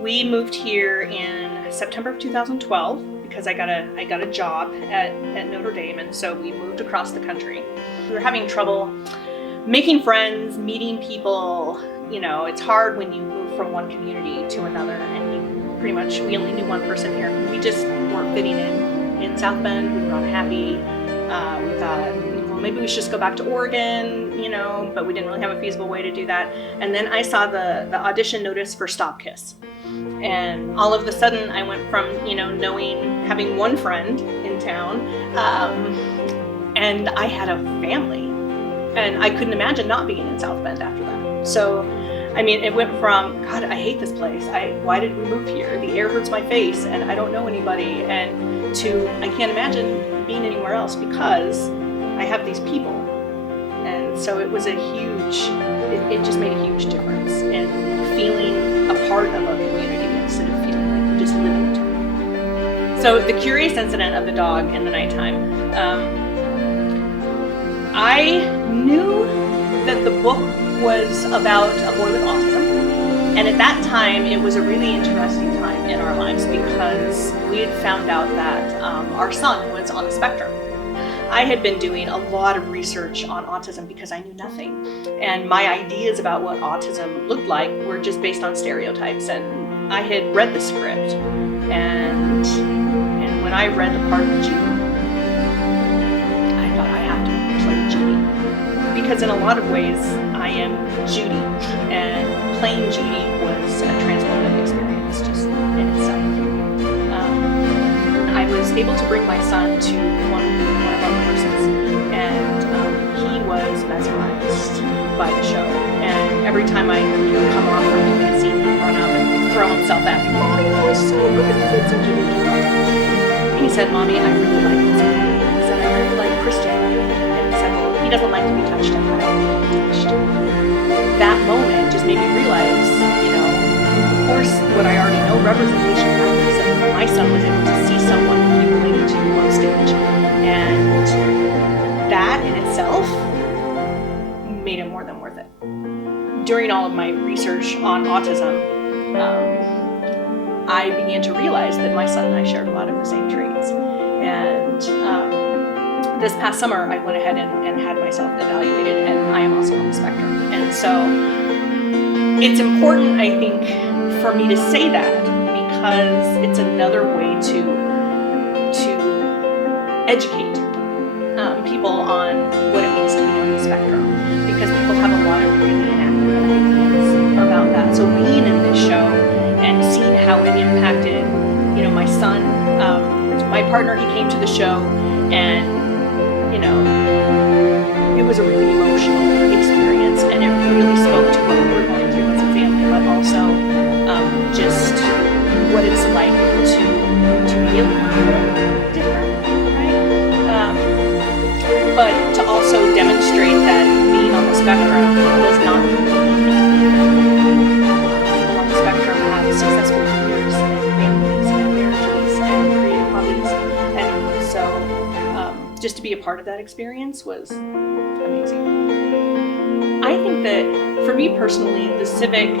We moved here in September of 2012 because I got a job at Notre Dame, and so we moved across the country. We were having trouble making friends, meeting people. You know, it's hard when you move from one community to another, and we only knew one person here. We just weren't fitting in South Bend. We were unhappy. We thought, well, maybe we should just go back to Oregon, you know, but we didn't really have a feasible way to do that. And then I saw the audition notice for Stop Kiss. And all of a sudden I went from, having one friend in town, and I had a family. And I couldn't imagine not being in South Bend after that. So, it went from, God, I hate this place. Why did we move here? The air hurts my face and I don't know anybody. And to, I can't imagine being anywhere else because I have these people. And so it was it just made a huge difference in feeling a part of a community instead of feeling like you just live in town. So the curious incident of the dog in the nighttime. I knew that the book was about a boy with autism, and at that time it was a really interesting time in our lives because we had found out that our son was on the spectrum. I had been doing a lot of research on autism because I knew nothing, and my ideas about what autism looked like were just based on stereotypes, and I had read the script, and when I read the part of Judy, I thought I have to play Judy. Because in a lot of ways, I am Judy, and playing Judy was a transformative experience just in itself. I was able to bring my son to one of our courses, and he was mesmerized by the show. And every time I come off from the scene, he'd run up and throw himself at me. Mommy, that was so good. You did such a good job. He said, Mommy, I really like this movie. He said, I really like Christian. He doesn't like to be touched, and I don't like to be touched. That moment just made me realize, of course, what I already know, representation matters, and my son was able to see someone who he related to on stage, and that in itself made it more than worth it. During all of my research on autism, I began to realize that my son and I shared a lot of the same traits, and this past summer, I went ahead and had myself evaluated, and I am also on the spectrum. And so it's important, I think, for me to say that because it's another way to educate people on what it means to be on the spectrum, because people have a lot of really inaccurate ideas about that. So being in this show and seeing how it impacted, my son, my partner, he came to the show, and it was a really emotional experience, and it really spoke to what we were going through as a family, but also just what it's like to be a little different, right? But to also demonstrate that being on the spectrum does not mean people on the spectrum have successful careers and families and marriages and creative hobbies, and so just to be a part of that experience was amazing. I think that for me personally, the Civic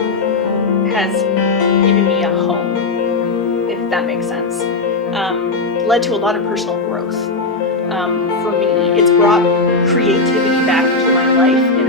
has given me a home, if that makes sense. Led to a lot of personal growth. For me, it's brought creativity back into my life in